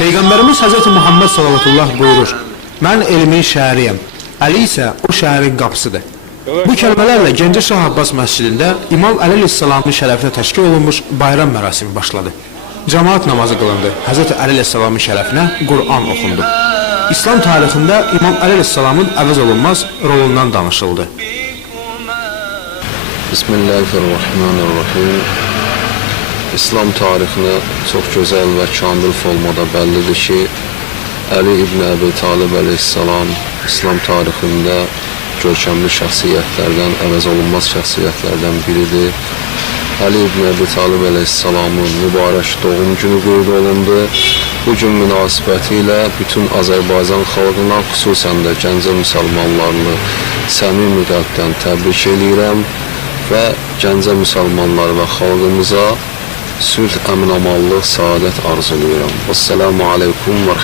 Peyğəmbərimiz Hz. Muhammed sallallahu buyurur: "Mən elmin şəhəriyəm, Əli isə o şəhərin qapısıdır." Bu kəlmələrlə Gəncə Şah Abbas məscidində İmam Əli əleyhissalamın şərəfinə təşkil olunmuş bayram mərasimi başladı. Cəmaət namazı qılındı. Hz. Əli əleyhissalamın şərəfinə Qur'an oxundu. İslam tarixində İmam Əli əleyhissalamın əvəz olunmaz rolundan danışıldı. Bismillahirrahmanirrahim. İslam tarixinə çox gözəl və kamil formada bəllidir ki, Əli ibn Əbi Talib əleyhissalam İslam tarixində görkəmli şəxsiyyətlərdən, əvəz olunmaz şəxsiyyətlərdən biridir. Əli ibn Əbi Talib əleyhissalamın mübarək doğum günü qeyd olundu. Bugün münasibəti ilə bütün Azərbaycan xalqına, xüsusən də Gəncə müsəlmanlarını səmimi qəlbdən təbrik edirəm və Gəncə müsəlmanları və xalqımıza sülh, əmin-amallıq, saadət arzulayıram. Vəssalamu aleykum və